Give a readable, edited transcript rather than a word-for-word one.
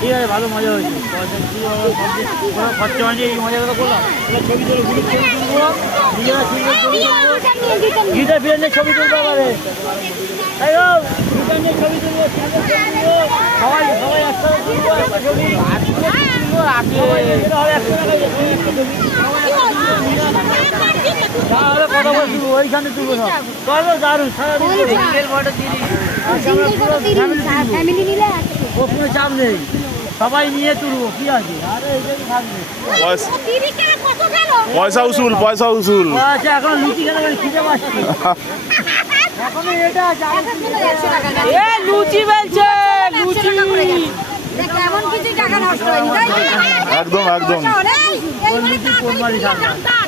ঠিক আছে, ভালো মজা হয়েছে। খরচা হয়নি, এই মজাটা করলাম। ছবি তুলে গিটার ফিরে ছবি তুলতে পারে, তাই হোক গিটার নিয়ে ছবি তুলবো, সবাই সবাই একসাথে তুলবো একটা ছবি। কথা বলছি ওইখানে তুলবো না, চলো দারুন সারাদিন কোনো চাপ নেই, সবাই নিয়ে তুলবো কি আছে। আরে থাকবে পয়সা উসুল, পয়সা উসুল। আচ্ছা এখন লুচি খেতে খিদে পাচ্ছি এখন। এটা লুচি বলছে, লুচি এমন কিছু টাকা নষ্ট হয়নি, একদম একদম। তাই